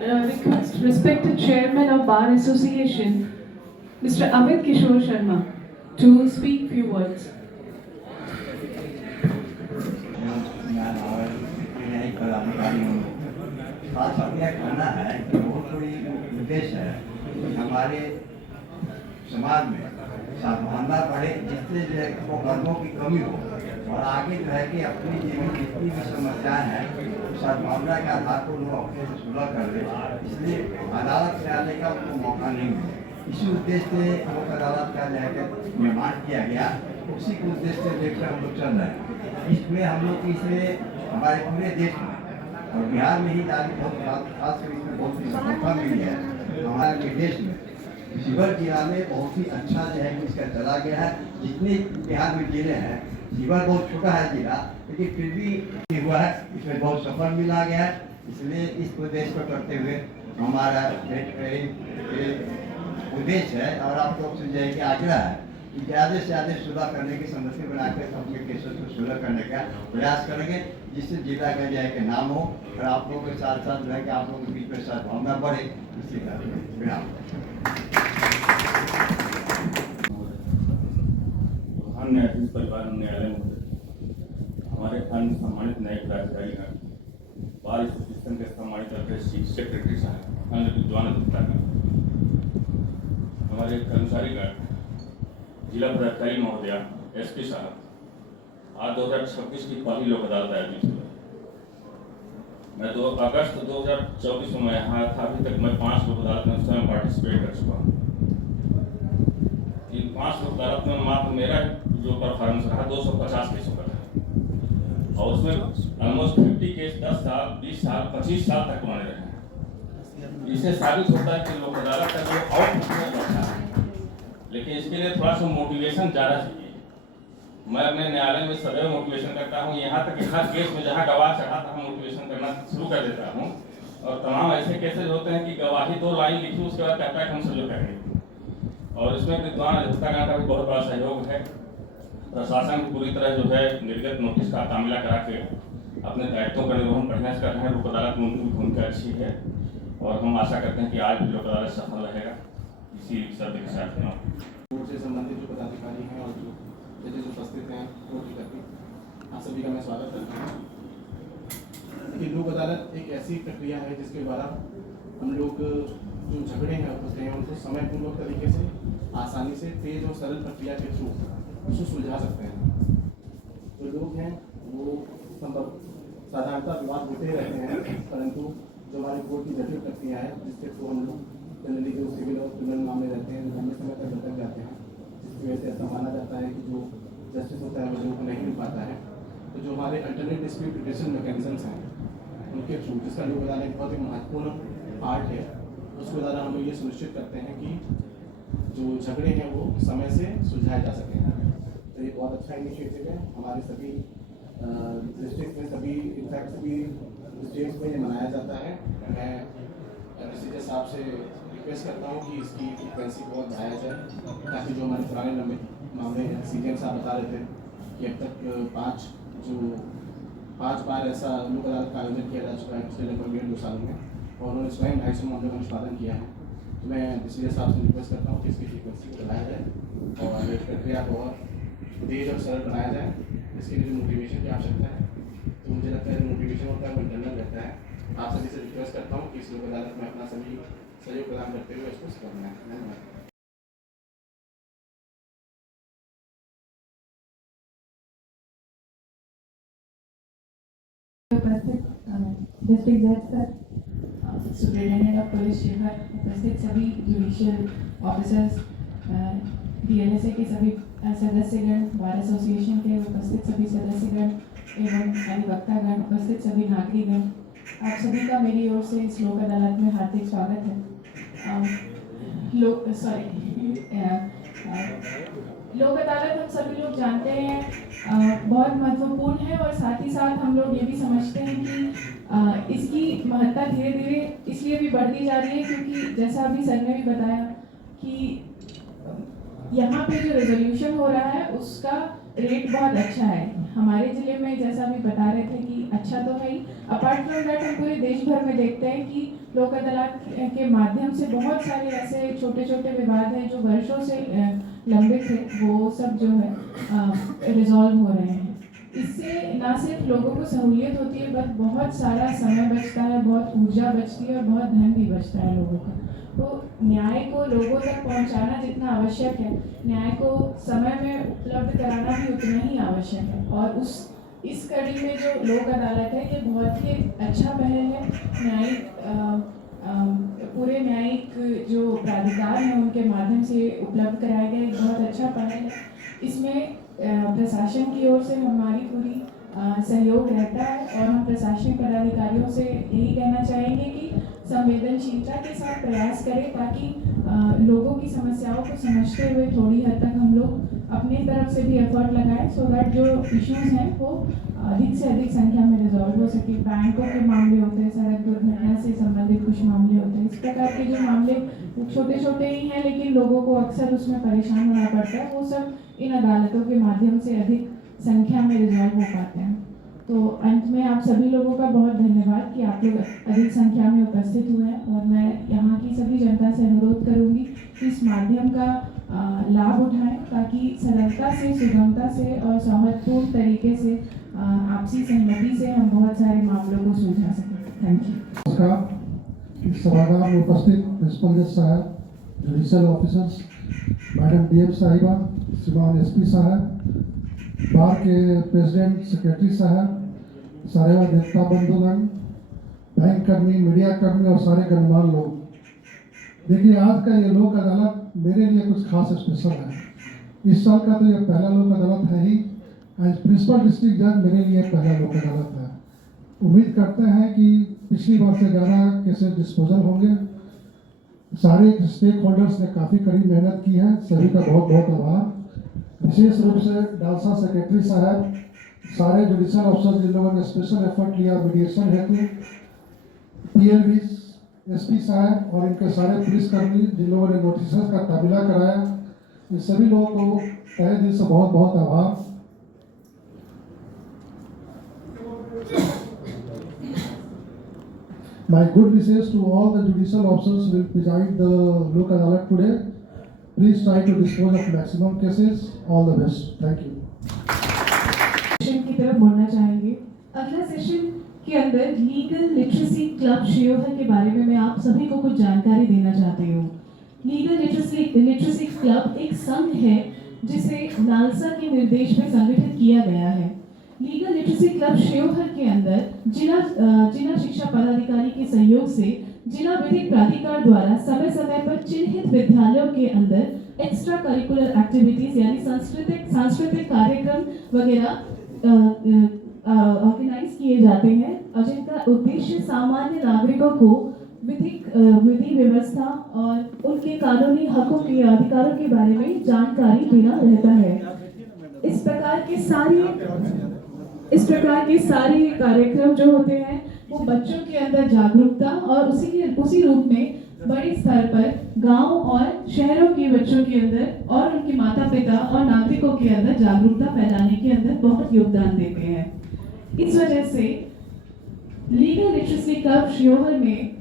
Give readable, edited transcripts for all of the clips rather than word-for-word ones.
request respected Chairman of Bar Association, Mr. Amit Kishore Sharma, to speak few words. खास बात यह कहना है कि बहुत बड़ी उद्देश्य है कि हमारे समाज में सद्भावना बढ़े, जिससे जो है कर्मों की कमी हो और आगे जो है कि अपनी जीवन जितनी भी समस्याएं हैं सद्भावना के आधार पर लोग अपने से सुलह कर ले, इसलिए अदालत से आने का उनको मौका नहीं मिले। इसी उद्देश्य से लोक अदालत का जो है निर्माण किया गया, उसी के उद्देश्य से लेकर हम लोग चल रहे हैं। इसमें हम लोग इसे हमारे पूरे देश में और बिहार में ही जारी बहुत खासकर इसमें बहुत ही सफलता मिली है। हमारे निर्देश में शिवहर जिला में बहुत ही अच्छा जो है इसका चला गया है। जितने बिहार में जिले हैं, शिवहर बहुत छोटा है जिला, लेकिन फिर भी हुआ है, इसमें बहुत सफल मिला गया है। इसलिए इस उद्देश्य को करते हुए हमारा उद्देश्य है और आप लोग से जो है कि आग्रह है कि ज़्यादा से ज़्यादा सुलह करने की समिति बनाकर अपने केसों को सुलह करने का प्रयास करेंगे, जिससे जिला का जो है कि नाम हो और आप लोगों के साथ साथ जो है कि आप लोगों के बीच में सद्भावना बढ़े। इसी का विराम। प्रधान न्यायाधीश परिवार न्यायालय महोदय, हमारे अन्य सम्मानित न्यायिक पदाधिकारीगण, बार एसोसिएशन के सम्मानित अध्यक्ष सेक्रेटरी साहब, अन्य विद्वान अधिकारी, हमारे कर्मचारीगण, जिला पदाधिकारी महोदया, एसपी साहब, आज 2026 की पहली लोक अदालत आयोजित हुई। मैं 2 अगस्त 2024 में यहाँ था। अभी तक मैं 5 लोक अदालत में स्वयं पार्टिसिपेट कर चुका हूँ। इन 5 लोक अदालत में मात्र मेरा जो परफॉर्मेंस रहा 250 केसों का था और उसमें ऑलमोस्ट 50 केस 10 साल, 20 साल, 25 साल तक बने रहे हैं। इससे साबित होता है कि लोक अदालत का जो आउटपुट है अच्छा है, लेकिन इसके लिए थोड़ा सा मोटिवेशन ज़्यादा चाहिए। मैं अपने न्यायालय में सदैव मोटिवेशन करता हूँ, यहाँ तक कि हर केस में जहाँ गवाह चढ़ा था मोटिवेशन करना शुरू कर देता हूँ। और तमाम ऐसे केसेज होते हैं कि गवाही 2 लाइन लिखी, उसके बाद कहता है कि हम सहयोग करेंगे। और इसमें विद्वान अधिवक्तागण का भी बहुत बड़ा सहयोग है। प्रशासन को पूरी तरह जो है निर्गत नोटिस का तामीला करा के अपने दायित्वों का निर्वहन बढ़िया से कर रहे हैं। लोक अदालत में उनकी भूमिका अच्छी है और हम आशा करते हैं कि आज भी लोक अदालत सफल रहेगा। इसी शब्द के साथ कोर्ट से संबंधित जो पदाधिकारी हैं और जो जजेज उपस्थित हैं, कोर्ट की करती, आप सभी का मैं स्वागत करता हूँ। देखिए, लोक अदालत एक ऐसी प्रक्रिया है जिसके द्वारा हम लोग जो झगड़े हैं होते हैं उनको समयपूर्वक तरीके से, आसानी से, तेज और सरल प्रक्रिया के थ्रू उसको सुलझा सकते हैं। जो लोग हैं वो संभव साधारणतः विवाद होते रहते हैं, परंतु जो हमारे कोर्ट की जटिल प्रक्रिया है जिसके थ्रू हम लोग जनरली जो सिविल और क्रिमिनल मामले रहते हैं लंबे समय तक भटक जाते हैं, जिसकी वजह से ऐसा माना जाता है कि जो जस्टिस होता है वो लोगों को नहीं मिल पाता है। तो जो हमारे अल्टरनेट डिस्प्यूट रिजोल्यूशन मैकेनिज्म्स हैं उनके थ्रू, जिसका लोक अदालत बहुत एक महत्वपूर्ण पार्ट है, उसके द्वारा हम लोग ये सुनिश्चित करते हैं कि जो झगड़े हैं वो समय से सुलझाए जा सकें। तो ये बहुत अच्छा इनिशिएटिव है। हमारे सभी डिस्ट्रिक्ट में, सभी इनफैक्ट सभी स्टेट्स में ये मनाया जाता है। मैं एमएससी साहब से रिक्वेस्ट करता हूँ कि इसकी फ्रीक्वेंसी को बढ़ाया जाए, ताकि जो हमारे पुराने लंबे मामले हैं, सीजीएम साहब बता रहे थे कि अब तक 5 बार ऐसा लोक अदालत का आयोजन किया जा चुका है पिछले लगभग 1.5-2 सालों में, और उन्होंने स्वयं 250 मामलों का निष्पादन किया है। तो मैं डिसीजन साहब से रिक्वेस्ट करता हूँ कि इसकी फ्रीक्वेंसी को बढ़ाया जाए और इस प्रक्रिया को और तेज और सरल बनाया जाए। इसके लिए जो मोटिवेशन की आवश्यकता है, तो मुझे लगता है जो मोटिवेशन होता है वो इंटरनल रहता है। आप सभी से रिक्वेस्ट करता हूँ कि इस लोक अदालत में अपना सभी सहयोग प्रदान करते हुए इसको सफल बनाएं। धन्यवाद। डिस्ट्रिक्ट जज sir, superintendent of police Sheohar, उपस्थित सभी जुडिशियल ऑफिसर्स, डीएलएसए के सभी सदस्यगण, बार एसोसिएशन के उपस्थित सभी सदस्यगण एवं अधिवक्तागण, उपस्थित सभी नागरिकगण, आप सभी का मेरी ओर से इस लोक अदालत में हार्दिक स्वागत है। लोक अदालत हम सभी लोग जानते हैं बहुत महत्वपूर्ण है, और साथ ही साथ हम लोग ये भी समझते हैं कि इसकी महत्ता धीरे धीरे इसलिए भी बढ़ती जा रही है क्योंकि जैसा अभी सर ने भी बताया कि यहाँ पे जो रेजोल्यूशन हो रहा है उसका रेट बहुत अच्छा है। हमारे ज़िले में जैसा भी बता रहे थे कि अच्छा तो है ही, अपार्ट फ्रॉम दैट हम पूरे देश भर में देखते हैं कि लोक अदालत के माध्यम से बहुत सारे ऐसे छोटे छोटे विवाद हैं जो वर्षों से लंबित थे, वो सब जो है रिजॉल्व हो रहे हैं। इससे ना सिर्फ लोगों को सहूलियत होती है बट बहुत सारा समय बचता है, बहुत ऊर्जा बचती है और बहुत धन भी बचता है लोगों का। तो न्याय को लोगों तक पहुंचाना जितना आवश्यक है, न्याय को समय में उपलब्ध कराना भी उतना ही आवश्यक है। और इस कड़ी में जो लोक अदालत है ये बहुत ही अच्छा पहल है। न्यायिक पूरे न्यायिक जो प्राधिकार हैं उनके माध्यम से उपलब्ध कराया गया एक बहुत अच्छा पहल है। इसमें प्रशासन की ओर से हमारी पूरी सहयोग रहता है और हम प्रशासनिक पदाधिकारियों से यही कहना चाहेंगे कि संवेदनशीलता के साथ प्रयास करें ताकि लोगों की समस्याओं को समझते हुए थोड़ी हद तक हम लोग अपनी तरफ से भी एफर्ट लगाएं सो दैट जो इश्यूज हैं वो अधिक से अधिक संख्या में रिजॉल्व हो सके। बैंकों के मामले होते हैं, सड़क दुर्घटना से संबंधित कुछ मामले होते हैं, इस प्रकार के जो मामले छोटे छोटे ही हैं लेकिन लोगों को अक्सर उसमें परेशान होना पड़ता है, वो सब इन अदालतों के माध्यम से अधिक संख्या में रिजॉल्व हो पाते हैं। तो अंत में आप सभी लोगों का बहुत धन्यवाद कि आप लोग अधिक संख्या में उपस्थित हुए हैं और मैं यहाँ की सभी जनता से अनुरोध करूँगी कि इस माध्यम का लाभ उठाएं ताकि सरलता से, सुगमता से और सौहार्दपूर्ण तरीके से आपसी सहमति से हम बहुत सारे मामलों को सुलझा सकें। Thank you. नमस्कार। इस सभागार में उपस्थित प्रिंसिपल जज साहब, जुडिशियल ऑफिसर्स, मैडम डीएम साहिबा, श्रीमान एसपी साहब, बार के प्रेसिडेंट, सेक्रेटरी साहब, सारे देवता बंधुगण, बैंक कर्मी, मीडिया कर्मी और सारे गणमान्य लोग, देखिए आज का ये लोक अदालत मेरे लिए कुछ खास स्पेशल है। इस साल का तो ये पहला लोक अदालत है ही। एज प्रिंसिपल डिस्ट्रिक्ट जज मेरे लिए पहला लोक अदालत है। उम्मीद करते हैं कि पिछली बार से ज़्यादा केसेस डिस्पोजल होंगे। सारे स्टेक होल्डर्स ने काफ़ी कड़ी मेहनत की है, सभी का बहुत बहुत आभार। विशेष रूप से डालसा सेक्रेटरी साहब, सारे जुडिशियल अफसर जिन लोगों ने स्पेशल एफर्ट लिया मीडिएशन हेतु, पीएलवी, एसपी साहब और इनके सारे पुलिसकर्मी जिन लोगों ने नोटिस का ताबिला कराया, इन सभी लोगों को तहे दिल से बहुत बहुत आभार। My good wishes to all the judicial officers will preside the Lok Adalat today. Please try to dispose of maximum cases. All the best. Thank you. Session की तरफ मुड़ना चाहेंगे। अगला सेशन के अंदर लीगल लिटरेसी क्लब शियोहर के बारे में मैं आप सभी को कुछ जानकारी देना चाहती हूँ। लीगल लिटरेसी क्लब एक संघ है जिसे नालसा के निर्देश में संगठित किया गया है। लीगल लिटरेसी क्लब शियोहर के अंदर जिला शिक्षा पदाधिकारी के सहयोग से जिला विधिक प्राधिकार द्वारा समय समय पर चिन्हित विद्यालयों के अंदर एक्स्ट्रा करिकुलर एक्टिविटीज यानी सांस्कृतिक कार्यक्रम वगैरह ऑर्गेनाइज किए जाते हैं और जिनका उद्देश्य सामान्य नागरिकों को विधि व्यवस्था और उनके कानूनी हकों के अधिकारों के बारे में जानकारी देना रहता है। इस प्रकार के सारे कार्यक्रम जो होते हैं वो बच्चों के अंदर जागरूकता और उसी रूप में बड़े स्तर पर गांव और शहरों के बच्चों के अंदर और उनके माता पिता और नागरिकों के अंदर जागरूकता फैलाने के अंदर बहुत योगदान देते हैं। इस वजह से लीगल लिटरेसी क्लब शियोहर में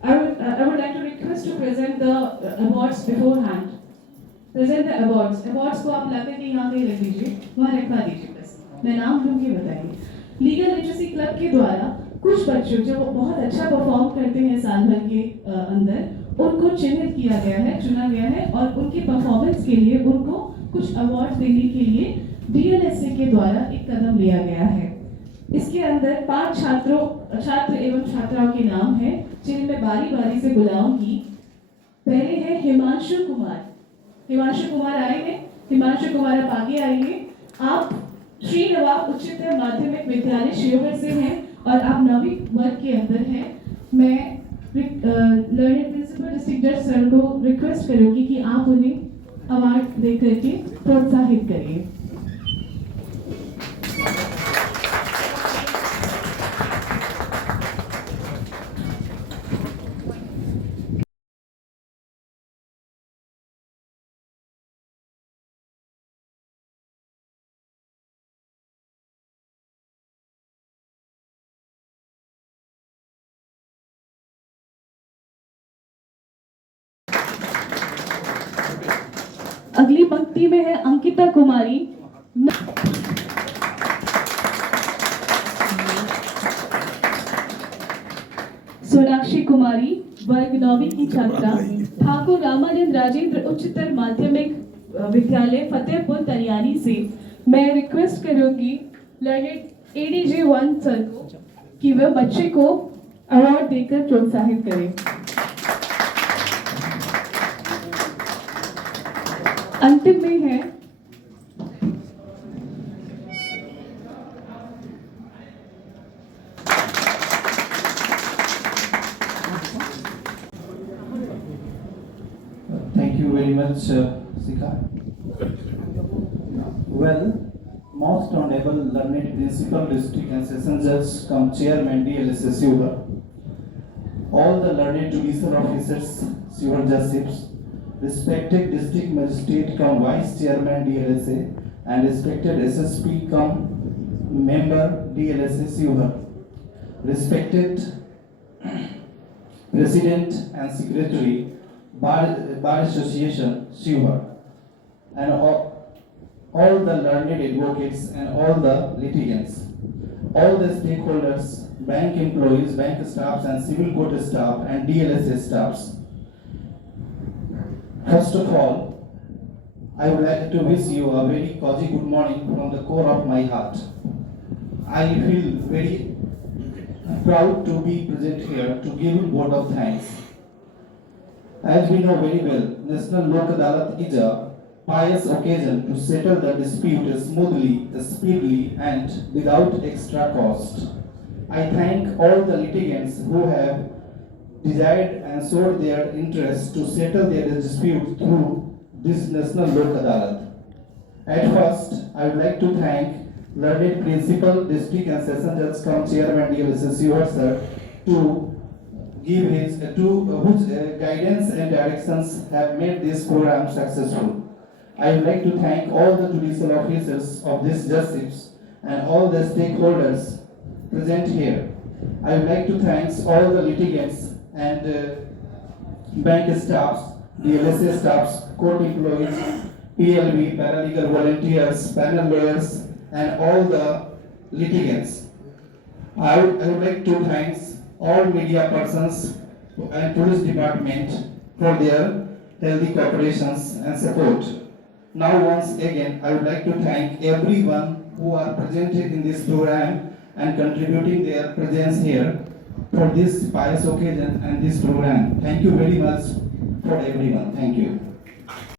I would like to request to present the awards beforehand. Present the awards. Awards को आप लाकर के यहाँ पे रख दीजिए, वहाँ रखवा दीजिए बस। मैं नाम लूँगी, बताइए। लीगल लिटरेसी क्लब के द्वारा कुछ बच्चों जो बहुत अच्छा परफॉर्म करते हैं साल भर के अंदर, उनको चिन्हित किया गया है, चुना गया है और उनके परफॉर्मेंस के लिए उनको कुछ अवार्ड देने के लिए DLSA के द्वारा एक कदम लिया गया है। इसके अंदर 5 छात्र एवं छात्राओं के नाम हैं जिन्हें मैं बारी बारी से बुलाऊंगी। पहले है हिमांशु कुमार। हिमांशु कुमार आए हैं। हिमांशु कुमार आप आगे आइए। आप श्री नवाब उच्चतर माध्यमिक विद्यालय शियोहर से हैं और आप 9वीं वर्ग के अंदर हैं। मैं लर्निंग प्रिंसिपल डिस्ट्रिक्ट जज सर को रिक्वेस्ट करूंगी कि आप उन्हें अवार्ड दे करके प्रोत्साहित करिए। अगली पंक्ति में है अंकिता कुमारी। सोनाक्षी कुमारी वर्ग 9वीं की छात्रा, ठाकुर रामानंद राजेंद्र उच्चतर माध्यमिक विद्यालय फतेहपुर तरियानी से। मैं रिक्वेस्ट करूंगी लर्नेड एडीजे 1 सर को कि वह बच्चे को अवार्ड देकर प्रोत्साहित करें। अंतिम में है Thank you very much, Sika. Well, most honorable learned principal, district and session judge, come chairman DLSS Silver, all the learned judicial officers, Silver justices, respected district magistrate, come vice chairman DLSA, and respected SSP, come member DLSS Silver, respected president and secretary, Bar Association, Shiva, and all the learned advocates and all the litigants, all the stakeholders, bank employees, bank staffs and civil court staff and DLSS staffs. First of all, I would like to wish you a very cozy good morning from the core of my heart. I feel very proud to be present here to give you vote of thanks. As we know very well, National Lok Adalat is a pious occasion to settle the dispute smoothly, speedily and without extra cost. I thank all the litigants who have desired and showed their interest to settle their dispute through this National Lok Adalat. At first, I would like to thank learned principal, district and session judge cum chairman DLSS sir to give whose guidance and directions have made this program successful. I would like to thank all the judicial officers of this justice and all the stakeholders present here. I would like to thank all the litigants and bank staffs, DLSA staffs, court employees, PLB, paralegal volunteers, panel lawyers, and all the litigants. I would like to thank all media persons and police department for their healthy cooperations and support. Now once again, I would like to thank everyone who are presented in this program and contributing their presence here for this pious occasion and this program. Thank you very much for everyone. Thank you.